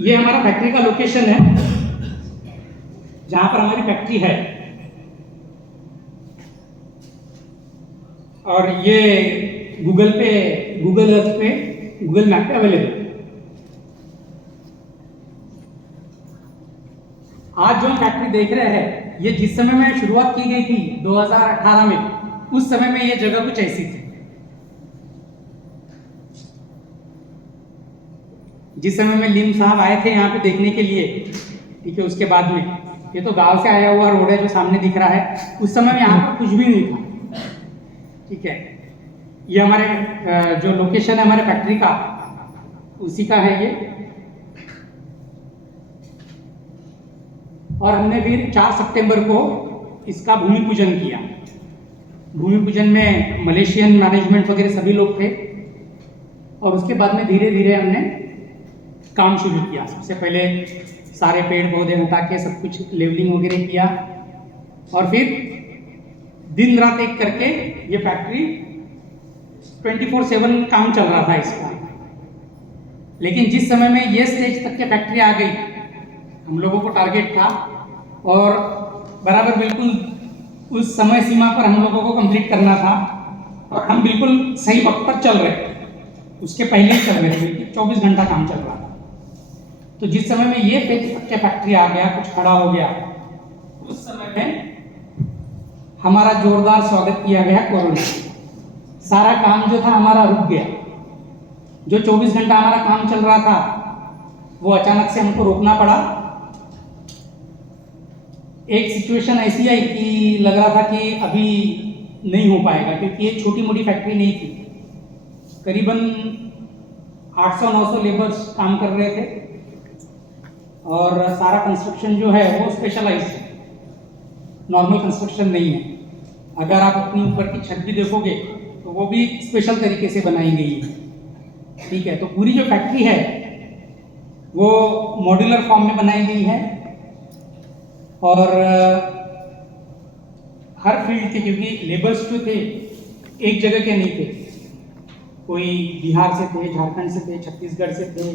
ये हमारा फैक्ट्री का लोकेशन है जहां पर हमारी फैक्ट्री है। और ये गूगल अर्थ पे, गूगल मैप पे अवेलेबल। आज जो हम फैक्ट्री देख रहे हैं, ये जिस समय में शुरुआत की गई थी 2018 में, उस समय में ये जगह कुछ ऐसी थी। जिस समय में लीम साहब आए थे यहाँ पे देखने के लिए, ठीक है, उसके बाद में ये तो गांव से आया हुआ रोड है जो सामने दिख रहा है, उस समय में यहाँ पर कुछ भी नहीं था। ठीक है, ये हमारे जो लोकेशन है हमारे फैक्ट्री का, उसी का है ये। और हमने फिर 4 सितंबर को इसका भूमि पूजन किया। भूमि पूजन में मलेशियन मैनेजमेंट वगैरह सभी लोग थे। और उसके बाद में धीरे धीरे हमने काम शुरू किया। सबसे पहले सारे पेड़ पौधे हटा के सब कुछ लेवलिंग वगैरह किया, और फिर दिन रात एक करके ये फैक्ट्री 24/7 काम चल रहा था इसका। लेकिन जिस समय में ये स्टेज तक के फैक्ट्री आ गई, हम लोगों को टारगेट था और बराबर बिल्कुल उस समय सीमा पर हम लोगों को कंप्लीट करना था, और हम बिल्कुल सही वक्त पर चल रहे थे। उसके पहले ही चल रहे थे, 24 घंटा काम चल रहा था। तो जिस समय में ये फैक्ट्री आ गया, कुछ खड़ा हो गया, उस समय में हमारा जोरदार स्वागत किया गया कोरोना। सारा काम जो था हमारा रुक गया। जो 24 घंटा हमारा काम चल रहा था, वो अचानक से हमको रोकना पड़ा। एक सिचुएशन ऐसी आई कि लग रहा था कि अभी नहीं हो पाएगा, क्योंकि ये छोटी मोटी फैक्ट्री नहीं थी। करीबन 800-900 लेबर्स काम कर रहे थे, और सारा कंस्ट्रक्शन जो है वो स्पेशलाइज्ड है, नॉर्मल कंस्ट्रक्शन नहीं है। अगर आप अपनी ऊपर की छत भी देखोगे तो वो भी स्पेशल तरीके से बनाई गई है। ठीक है, तो पूरी जो फैक्ट्री है वो मॉड्यूलर फॉर्म में बनाई गई है। और हर फील्ड के, क्योंकि लेबर्स जो थे एक जगह के नहीं थे, कोई बिहार से थे, झारखंड से थे, छत्तीसगढ़ से थे,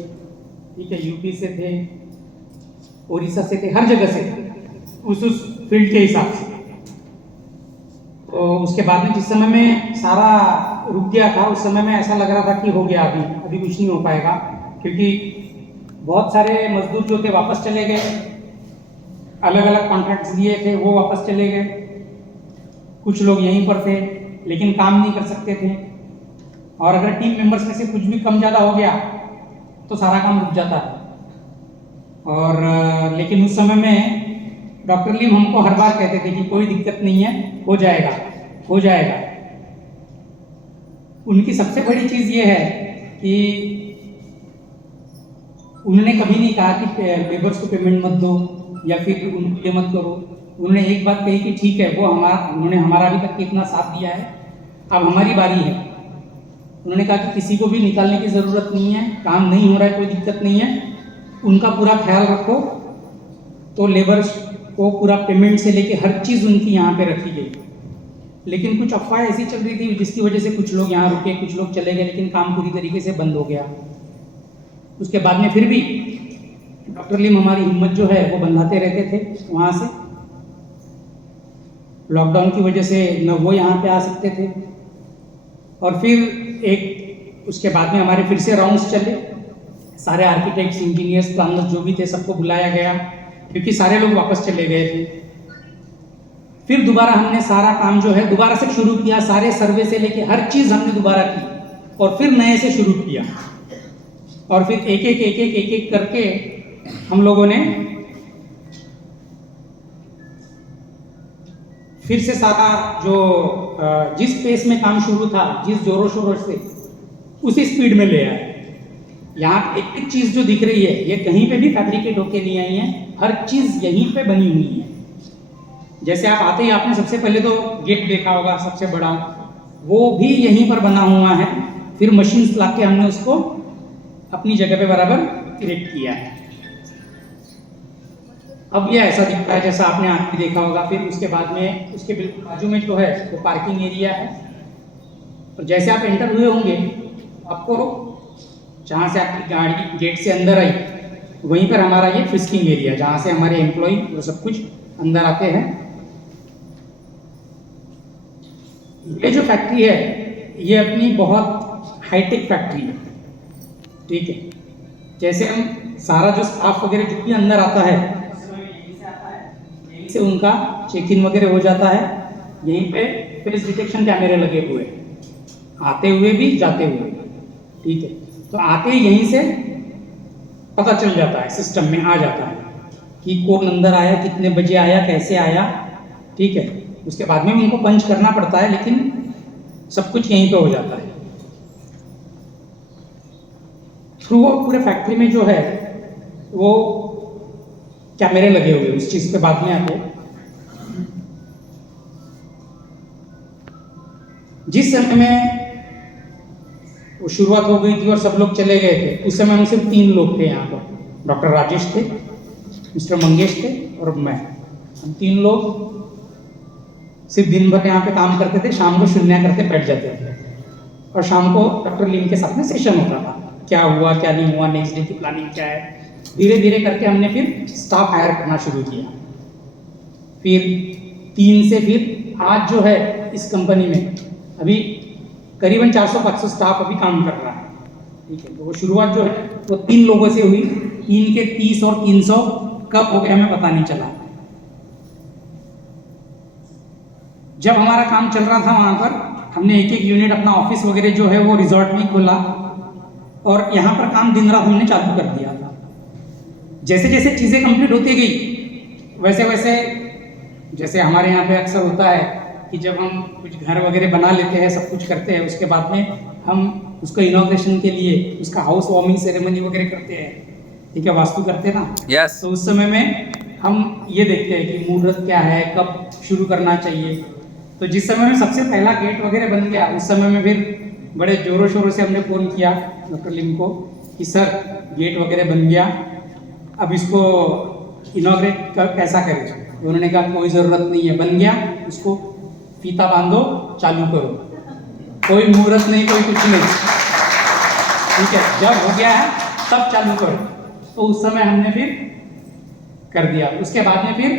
ठीक है, यूपी से थे, उड़ीसा से थे, हर जगह से उस फील्ड के हिसाब से। तो उसके बाद में जिस समय में सारा रुक गया था, उस समय में ऐसा लग रहा था कि हो गया, अभी कुछ नहीं हो पाएगा, क्योंकि बहुत सारे मजदूर जो थे वापस चले गए, अलग अलग कॉन्ट्रैक्ट्स दिए थे वो वापस चले गए। कुछ लोग यहीं पर थे लेकिन काम नहीं कर सकते थे, और अगर टीम मेंबर्स में से कुछ भी कम ज़्यादा हो गया तो सारा काम रुक जाता है। और लेकिन उस समय में डॉक्टर लीम हमको हर बार कहते थे कि कोई दिक्कत नहीं है, हो जाएगा हो जाएगा। उनकी सबसे बड़ी चीज़ ये है कि उन्होंने कभी नहीं कहा कि लेबर्स को पेमेंट मत दो या फिर उनको ये मत करो। उन्होंने एक बात कही कि ठीक है, उन्होंने हमारा अभी तक इतना साथ दिया है, अब हमारी बारी है। उन्होंने कहा कि किसी को भी निकालने की ज़रूरत नहीं है, काम नहीं हो रहा है, कोई दिक्कत नहीं है, उनका पूरा ख्याल रखो। तो लेबर्स को पूरा पेमेंट से लेके हर चीज़ उनकी यहाँ पे रखी गई। लेकिन कुछ अफवाह ऐसी चल रही थी जिसकी वजह से कुछ लोग यहाँ रुके, कुछ लोग चले गए, लेकिन काम पूरी तरीके से बंद हो गया। उसके बाद में फिर भी डॉक्टर लीम हमारी हिम्मत जो है वो बंधाते रहते थे वहाँ से। लॉकडाउन की वजह से न वो यहाँ पे आ सकते थे। और फिर उसके बाद में हमारे फिर से राउंड्स चले, सारे आर्किटेक्ट्स, इंजीनियर्स, प्लानर्स जो भी थे सबको बुलाया गया, क्योंकि सारे लोग वापस चले गए थे। फिर दोबारा हमने सारा काम जो है दोबारा से शुरू किया, सारे सर्वे से लेके हर चीज़ हमने दोबारा की, और फिर नए से शुरू किया। और फिर एक एक करके हम लोगों ने फिर से सारा जो जिस पेस में काम शुरू था, जिस जोरों शोरों से, उसी स्पीड में ले आए। यहाँ एक एक चीज़ जो दिख रही है ये कहीं पे भी फैब्रिकेट होके नहीं आई है, हर चीज़ यहीं पे बनी हुई है। जैसे आप आते ही आपने सबसे पहले तो गेट देखा होगा सबसे बड़ा, वो भी यहीं पर बना हुआ है। फिर मशीन्स ला के हमने उसको अपनी जगह पे बराबर इरेक्ट किया है। अब ये ऐसा दिखता है जैसा आपने आगे देखा होगा। फिर उसके बाद में उसके बिल्कुल बाजू में जो है वो पार्किंग एरिया है। और जैसे आप एंटर हुए होंगे, आपको जहाँ से आपकी गाड़ी गेट से अंदर आई वहीं पर हमारा ये फिस्किंग एरिया, जहाँ से हमारे एम्प्लॉय वो सब कुछ अंदर आते हैं। ये जो फैक्ट्री है ये अपनी बहुत हाईटेक फैक्ट्री है, ठीक है। जैसे हम सारा जो स्टाफ वगैरह जो भी अंदर आता है यहीं से उनका चेक इन वगैरह हो जाता है। यहीं पे फेस डिटेक्शन कैमरे लगे हुए हैं, आते हुए भी जाते हुए, ठीक है। तो आते ही यहीं से पता चल जाता है, सिस्टम में आ जाता है कि कौन अंदर आया, कितने बजे आया, कैसे आया, ठीक है। उसके बाद में उनको पंच करना पड़ता है, लेकिन सब कुछ यहीं पे हो जाता है। थ्रू वो पूरे फैक्ट्री में जो है वो कैमरे लगे हुए, उस चीज पे बाद में आते। जिस समय में वो शुरुआत हो गई थी और सब लोग चले गए थे, उस समय हम सिर्फ 3 लोग थे यहाँ पर। डॉक्टर राजेश थे, मिस्टर मंगेश थे और मैं। हम 3 लोग सिर्फ दिन भर यहाँ पे काम करते थे, शाम को शून्य करके बैठ जाते थे और शाम को डॉक्टर लीम के साथ में सेशन होता था, क्या हुआ क्या नहीं हुआ, नेक्स्ट डे की प्लानिंग क्या है। धीरे धीरे करके हमने फिर स्टाफ हायर करना शुरू किया। फिर 3 से फिर आज जो है इस कंपनी में अभी करीबन 400-500 स्टाफ अभी काम कर रहा है, ठीक है। तो वो शुरुआत जो है वो 3 लोगों से हुई। 3 के 30 और 300 कब हो गया हमें पता नहीं चला। जब हमारा काम चल रहा था वहाँ पर हमने एक यूनिट अपना ऑफिस वगैरह जो है वो रिजॉर्ट में खोला और यहाँ पर काम दिन रात हमने चालू कर दिया था। जैसे जैसे चीज़ें कंप्लीट होती गई वैसे वैसे, जैसे हमारे यहाँ पे अक्सर होता है कि जब हम कुछ घर वगैरह बना लेते हैं, सब कुछ करते हैं, उसके बाद में हम उसको इनॉग्रेशन के लिए उसका हाउस वार्मिंग सेरेमनी वगैरह करते हैं, ठीक है, वास्तु करते हैं ना। Yes. तो उस समय में हम ये देखते हैं कि मुहूर्त क्या है, कब शुरू करना चाहिए। तो जिस समय में सबसे पहला गेट वगैरह बन गया, उस समय में फिर बड़े जोरों शोरों से हमने फ़ोन किया डॉक्टर लिम को कि सर गेट वगैरह बन गया, अब इसको इनॉग्रेट कैसा करें। उन्होंने कहा कोई ज़रूरत नहीं है, बन गया, उसको फीता बांधो, चालू करो, कोई मुहूर्त नहीं, कोई कुछ नहीं, ठीक है। जब हो गया है तब चालू करो। तो उस समय हमने फिर कर दिया। उसके बाद में फिर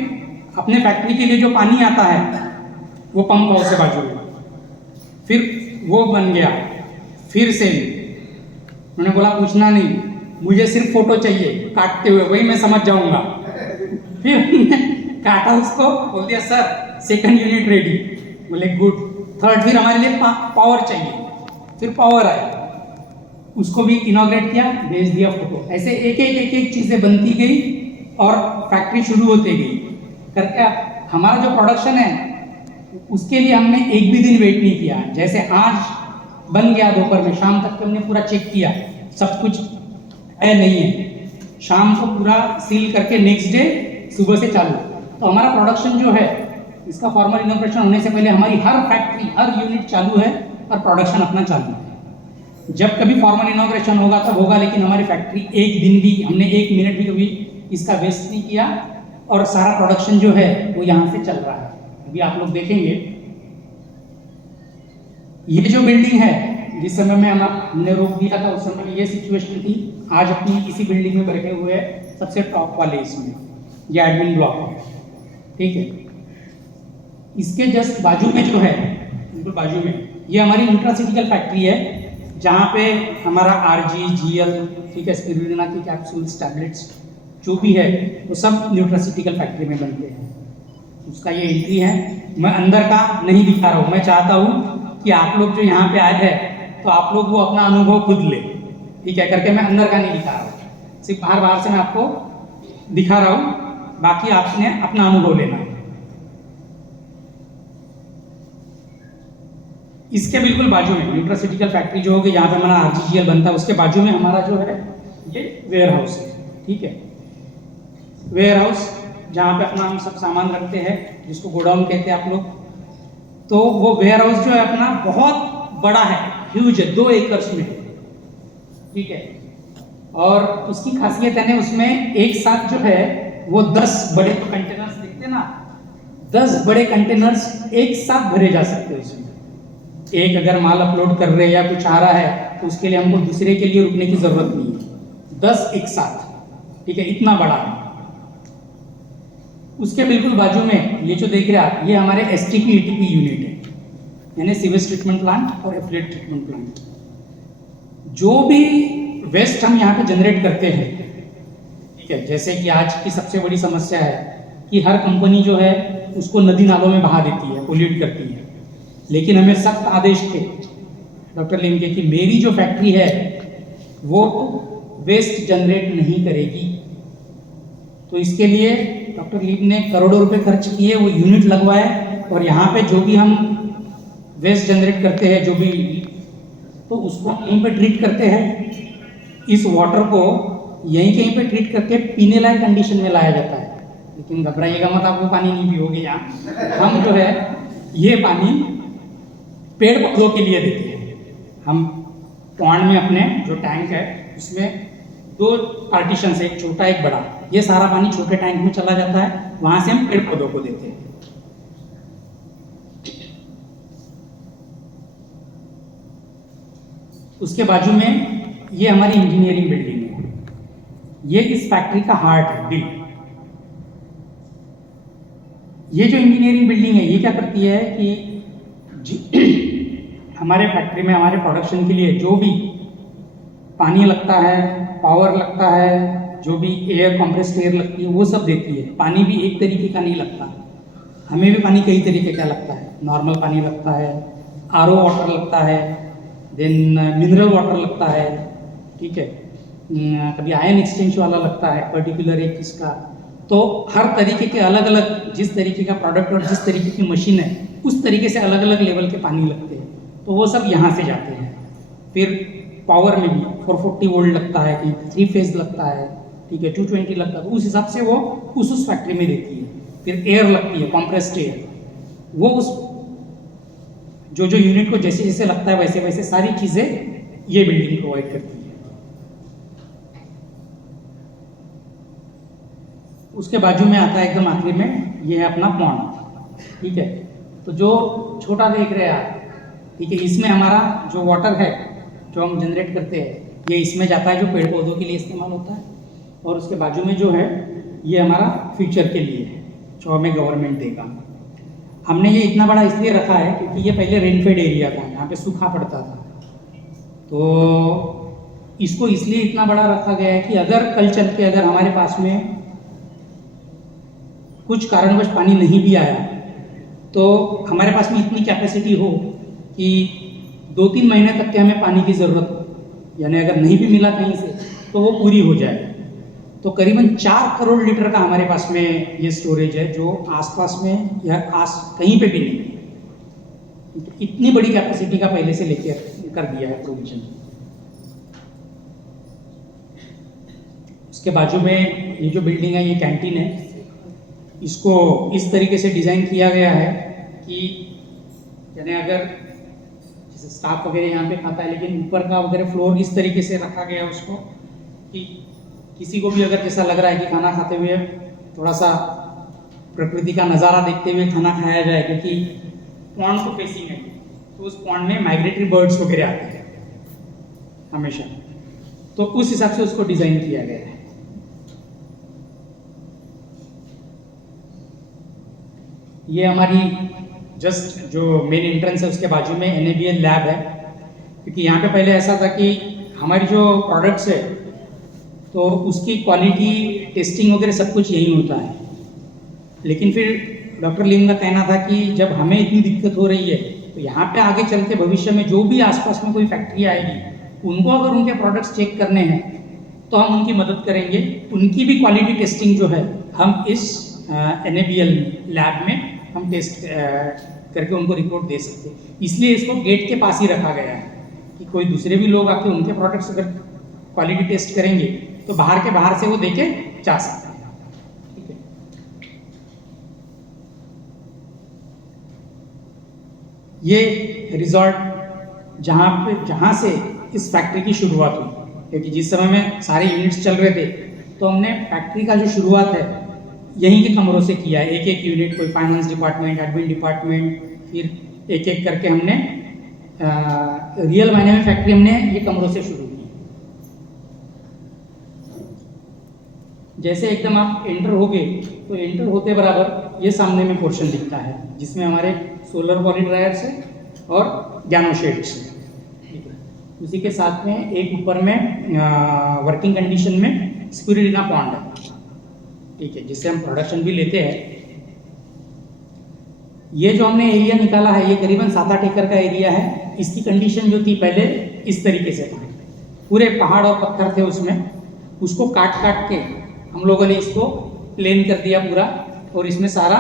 अपने फैक्ट्री के लिए जो पानी आता है वो पंप हाउस से बाजू में, फिर वो बन गया। फिर से उन्होंने बोला पूछना नहीं, मुझे सिर्फ फोटो चाहिए काटते हुए, वही मैं समझ जाऊंगा। फिर काटा उसको, बोल दिया सर सेकंड यूनिट रेडी। बोले गुड। थर्ड फिर हमारे लिए पावर चाहिए, फिर पावर आया, उसको भी इनॉग्रेट किया, भेज दिया फोटो। ऐसे एक एक चीज़ें बनती गई और फैक्ट्री शुरू होती गई करके। हमारा जो प्रोडक्शन है उसके लिए हमने एक भी दिन वेट नहीं किया। जैसे आज बन गया दोपहर में, शाम तक हमने पूरा चेक किया सब कुछ है नहीं है, शाम को पूरा सील करके नेक्स्ट डे सुबह से चालू। तो हमारा प्रोडक्शन जो है इसका फॉर्मल इनॉग्रेशन होने से पहले हमारी हर फैक्ट्री, हर यूनिट चालू है और प्रोडक्शन अपना चालू है। जब कभी फॉर्मल इनॉग्रेशन होगा तब होगा, लेकिन हमारी फैक्ट्री एक दिन भी, हमने 1 मिनट भी कभी इसका वेस्ट नहीं किया और सारा प्रोडक्शन जो है वो यहाँ से चल रहा है। अभी आप लोग देखेंगे ये जो बिल्डिंग है, जिस समय में हमने रोक दिया था उस समय में ये सिचुएशन थी। आज अपनी इसी बिल्डिंग में बैठे हुए हैं सबसे टॉप वाले, इसमें ये एडमिन ब्लॉक है, ठीक है। इसके जस्ट बाजू में जो है, बिल्कुल बाजू में, ये हमारी न्यूट्रास्यूटिकल फैक्ट्री है, जहाँ पे हमारा आरजी, जीएल, ठीक है, स्पिरुलिना की कैप्सूल्स, टैबलेट्स जो भी है वो सब न्यूट्रास्यूटिकल फैक्ट्री में बनते हैं। उसका ये एंट्री है। मैं अंदर का नहीं दिखा रहा हूँ, मैं चाहता हूँ कि आप लोग जो यहाँ पे आए हैं तो आप लोग वो अपना अनुभव खुद ले, ठीक है, करके मैं अंदर का नहीं दिखा रहा हूँ, सिर्फ बाहर से मैं आपको दिखा रहा हूँ, बाकी आपने अपना अनुभव लेना है। इसके बिल्कुल बाजू में न्यूट्रास्यूटिकल फैक्ट्री जो होगी, यहाँ पे हमारा आरजीजीएल बनता है, उसके बाजू में हमारा जो है ये वेयर हाउस है, ठीक है। वेयर हाउस जहाँ पे अपना हम सब सामान रखते हैं, जिसको गोडाउन कहते हैं आप लोग। तो वो वेयर हाउस जो है अपना बहुत बड़ा है, ह्यूज है, 2 एकड़ में, ठीक है। और उसकी खासियत है ना, उसमें एक साथ जो है वो 10 बड़े कंटेनर्स दिखते ना, 10 बड़े कंटेनर्स एक साथ भरे जा सकते हैं उसमें। एक अगर माल अपलोड कर रहे हैं या कुछ आ रहा है तो उसके लिए हमको दूसरे के लिए रुकने की जरूरत नहीं है, 10 एक साथ, ठीक है, इतना बड़ा है। उसके बिल्कुल बाजू में ये जो देख रहे हैं आप, ये हमारे एसटीपी एटीपी यूनिट है, यानी सीवेज ट्रीटमेंट प्लांट और एफ्लुएंट ट्रीटमेंट प्लांट। जो भी वेस्ट हम यहाँ पे जनरेट करते हैं, ठीक है, जैसे कि आज की सबसे बड़ी समस्या है कि हर कंपनी जो है उसको नदी नालों में बहा देती है, पोल्यूट करती है। लेकिन हमें सख्त आदेश थे डॉक्टर लीम के कि मेरी जो फैक्ट्री है वो वेस्ट जनरेट नहीं करेगी। तो इसके लिए डॉक्टर लीम ने करोड़ों रुपए खर्च किए, वो यूनिट लगवाए, और यहाँ पे जो भी हम वेस्ट जनरेट करते हैं, जो भी, तो उसको कहीं पे ट्रीट करते हैं। इस वाटर को यहीं कहीं पे ट्रीट करके पीने लायक कंडीशन में लाया जाता है। लेकिन घबराइएगा मत, आपको पानी नहीं पियोगे यहाँ। हम जो है ये पानी पेड़ पौधों के लिए देते हैं। हम पॉन्ड में अपने जो टैंक है उसमें 2 पार्टीशन है, एक छोटा एक बड़ा। ये सारा पानी छोटे टैंक में चला जाता है, वहां से हम पेड़ पौधों को देते हैं। उसके बाजू में ये हमारी इंजीनियरिंग बिल्डिंग है, ये इस फैक्ट्री का हार्ट है, दिल। ये जो इंजीनियरिंग बिल्डिंग है ये क्या करती है कि हमारे फैक्ट्री में हमारे प्रोडक्शन के लिए जो भी पानी लगता है, पावर लगता है, जो भी एयर, कंप्रेस्ड एयर लगती है, वो सब देती है। पानी भी एक तरीके का नहीं लगता, हमें भी पानी कई तरीके का लगता है। नॉर्मल पानी लगता है, आरओ वाटर लगता है, देन मिनरल वाटर लगता है, ठीक है, कभी आयन एक्सचेंज वाला लगता है पर्टिकुलर एक इसका। तो हर तरीके के अलग अलग, जिस तरीके का प्रोडक्ट और जिस तरीके की मशीन है उस तरीके से अलग अलग लेवल के पानी लगते हैं। तो वो सब यहाँ से जाते हैं। फिर पावर में भी 440 वोल्ट लगता है, कहीं 3 फेज लगता है, ठीक है, 220 लगता है, तो उस हिसाब से वो उस फैक्ट्री में देती है। फिर एयर लगती है, कंप्रेस्ड एयर, वो उस जो जो यूनिट को जैसे जैसे लगता है वैसे वैसे सारी चीज़ें ये बिल्डिंग प्रोवाइड करती है। उसके बाजू में आता है एकदम आखिरी में, ये है अपना पॉन्ड, ठीक है। तो जो छोटा देख रहे हैं आप, ठीक है, इसमें हमारा जो वाटर है जो हम जनरेट करते हैं ये इसमें जाता है, जो पेड़ पौधों के लिए इस्तेमाल होता है। और उसके बाजू में जो है ये हमारा फ्यूचर के लिए है, जो हमें गवर्नमेंट देगा। हमने ये इतना बड़ा इसलिए रखा है क्योंकि ये पहले रेनफेड एरिया था, यहाँ पे सूखा पड़ता था। तो इसको इसलिए इतना बड़ा रखा गया है कि अगर कल चल के अगर हमारे पास में कुछ कारणवश पानी नहीं भी आया तो हमारे पास में इतनी कैपेसिटी हो कि 2-3 महीने तक के हमें पानी की ज़रूरत हो, यानी अगर नहीं भी मिला कहीं से तो वो पूरी हो जाए। तो करीबन 4 करोड़ लीटर का हमारे पास में ये स्टोरेज है, जो आसपास में या कहीं पे भी नहीं है। तो इतनी बड़ी कैपेसिटी का पहले से लेके कर दिया है प्रोविजन। उसके बाजू में ये जो बिल्डिंग है ये कैंटीन है। इसको इस तरीके से डिज़ाइन किया गया है कि यानी अगर जैसे स्टाफ वगैरह यहाँ पे खाता है, लेकिन ऊपर का वगैरह फ्लोर इस तरीके से रखा गया है उसको कि किसी को भी अगर जैसा लग रहा है कि खाना खाते हुए थोड़ा सा प्रकृति का नज़ारा देखते हुए खाना खाया जाए, क्योंकि पॉन्ड को फेसिंग है तो उस पॉन्ड में माइग्रेटरी बर्ड्स वगैरह आते हैं हमेशा, तो उस हिसाब से उसको डिज़ाइन किया गया है। ये हमारी जस्ट जो मेन एंट्रेंस है उसके बाजू में NABL लैब है, क्योंकि यहाँ पे पहले ऐसा था कि हमारी जो प्रोडक्ट्स है तो उसकी क्वालिटी टेस्टिंग वगैरह सब कुछ यही होता है। लेकिन फिर डॉक्टर लिम का कहना था कि जब हमें इतनी दिक्कत हो रही है तो यहाँ पे आगे चल के भविष्य में जो भी आसपास में कोई फैक्ट्री आएगी उनको अगर उनके प्रोडक्ट्स चेक करने हैं तो हम उनकी मदद करेंगे। उनकी भी क्वालिटी टेस्टिंग जो है हम इस NABL लैब में हम टेस्ट करके उनको रिपोर्ट दे सकते हैं। इसलिए इसको गेट के पास ही रखा गया है कि कोई दूसरे भी लोग आके उनके प्रोडक्ट्स अगर क्वालिटी टेस्ट करेंगे तो बाहर के बाहर से वो देके जा सकते हैं, ठीक है। ये रिजॉर्ट जहाँ से इस फैक्ट्री की शुरुआत हुई, क्योंकि जिस समय में सारे यूनिट्स चल रहे थे तो हमने फैक्ट्री का जो शुरुआत है यहीं के कमरों से किया है। एक एक यूनिट, कोई फाइनेंस डिपार्टमेंट, एडमिन डिपार्टमेंट, फिर एक एक करके हमने रियल मायने में फैक्ट्री हमने ये कमरों से शुरू की। जैसे एकदम आप एंटर होगे तो एंटर होते बराबर ये सामने में पोर्शन दिखता है जिसमें हमारे सोलर पॉलीड्रायर्स है और गैनोशेड्स है। ठीक है, उसी के साथ में एक ऊपर में वर्किंग कंडीशन में स्पिरुलिना पॉन्ड है। ठीक है, जिससे हम प्रोडक्शन भी लेते हैं। ये जो हमने एरिया निकाला है ये करीबन 7-8 एकड़ का एरिया है। इसकी कंडीशन जो थी पहले इस तरीके से था, पूरे पहाड़ और पत्थर थे उसमें, उसको काट काट के हम लोगों ने इसको प्लेन कर दिया पूरा, और इसमें सारा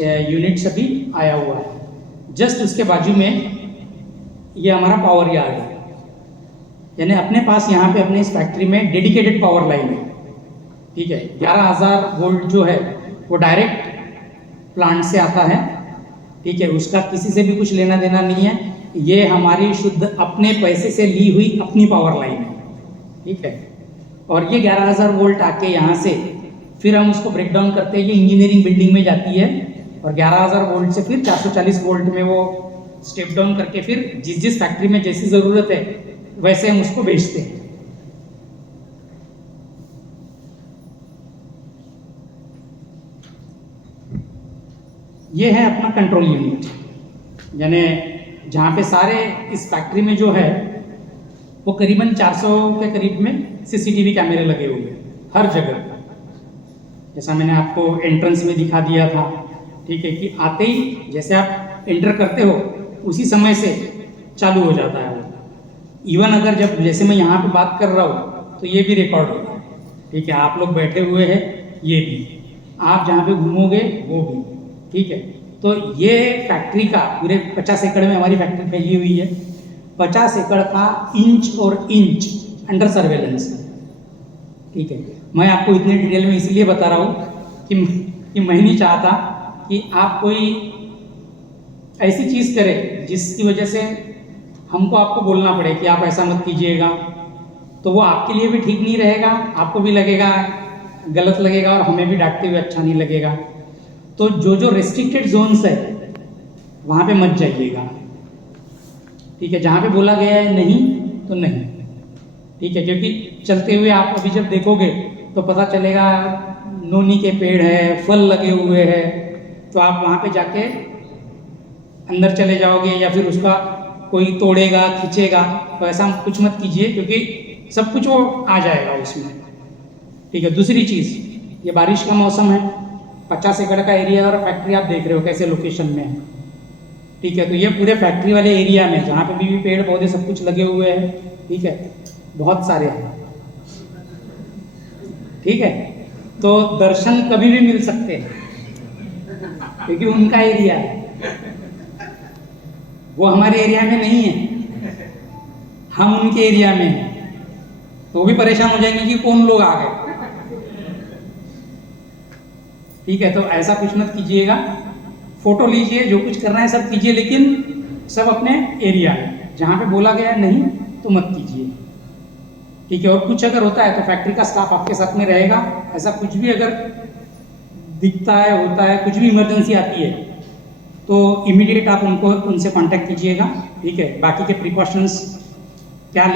यूनिट सभी आया हुआ है। जस्ट उसके बाजू में ये हमारा पावर यार्ड है, यानी अपने पास यहाँ पे अपने इस फैक्ट्री में डेडिकेटेड पावर लाइन है। ठीक है, 11,000 वोल्ट जो है वो डायरेक्ट प्लांट से आता है। ठीक है, उसका किसी से भी कुछ लेना देना नहीं है, ये हमारी शुद्ध अपने पैसे से ली हुई अपनी पावर लाइन है। ठीक है, और ये 11,000 वोल्ट आके यहाँ से फिर हम उसको ब्रेक डाउन करते हैं, ये इंजीनियरिंग बिल्डिंग में जाती है, और 11,000 वोल्ट से फिर 440 वोल्ट में वो स्टेप डाउन करके फिर जिस जिस फैक्ट्री में जैसी ज़रूरत है वैसे हम उसको बेचते हैं। ये है अपना कंट्रोल यूनिट, यानी जहाँ पे सारे इस फैक्ट्री में जो है वो करीबन 400 के करीब में सीसीटीवी कैमरे लगे हुए हैं हर जगह, जैसा मैंने आपको एंट्रेंस में दिखा दिया था। ठीक है, कि आते ही जैसे आप एंटर करते हो उसी समय से चालू हो जाता है वो। इवन अगर जब जैसे मैं यहाँ पे बात कर रहा हूँ तो ये भी रिकॉर्ड होता है। ठीक है, आप लोग बैठे हुए हैं, ये भी, आप जहाँ पे घूमोगे वो भी। ठीक है, तो ये फैक्ट्री का पूरे 50 एकड़ में हमारी फैक्ट्री फैली हुई है। 50 एकड़ का इंच और इंच अंडर सर्वेलेंस है। ठीक है, मैं आपको इतने डिटेल में इसलिए बता रहा हूँ कि मैं नहीं चाहता कि आप कोई ऐसी चीज़ करें जिसकी वजह से हमको आपको बोलना पड़े कि आप ऐसा मत कीजिएगा, तो वो आपके लिए भी ठीक नहीं रहेगा, आपको भी लगेगा गलत लगेगा और हमें भी डांटते हुए अच्छा नहीं लगेगा। तो जो जो रेस्ट्रिक्टेड जोन्स है वहाँ पे मत जाइएगा। ठीक है, जहाँ पे बोला गया है नहीं तो नहीं। ठीक है, क्योंकि चलते हुए आप अभी जब देखोगे तो पता चलेगा नोनी के पेड़ है, फल लगे हुए हैं, तो आप वहाँ पे जाके अंदर चले जाओगे या फिर उसका कोई तोड़ेगा खींचेगा, तो ऐसा कुछ मत कीजिए क्योंकि सब कुछ वो आ जाएगा उसमें। ठीक है, दूसरी चीज़, ये बारिश का मौसम है, 50 एकड़ का एरिया और फैक्ट्री आप देख रहे हो कैसे लोकेशन में है। ठीक है, तो ये पूरे फैक्ट्री वाले एरिया में जहाँ पे भी पेड़ पौधे सब कुछ लगे हुए हैं, ठीक है, बहुत सारे हैं। ठीक है, तो दर्शन कभी भी मिल सकते हैं क्योंकि उनका एरिया है, वो हमारे एरिया में नहीं है, हम उनके एरिया में हैं, तो वो भी परेशान हो जाएंगे कि कौन लोग आ गए। ठीक है, तो ऐसा कुछ मत कीजिएगा, फोटो लीजिए, जो कुछ करना है सब कीजिए, लेकिन सब अपने एरिया में, जहाँ पे बोला गया नहीं तो मत कीजिए। ठीक है, और कुछ अगर होता है तो फैक्ट्री का स्टाफ आपके साथ में रहेगा, ऐसा कुछ भी अगर दिखता है, होता है, कुछ भी इमरजेंसी आती है तो इमीडिएट आप उनसे कांटेक्ट कीजिएगा। ठीक है, बाकी के प्रिकॉशंस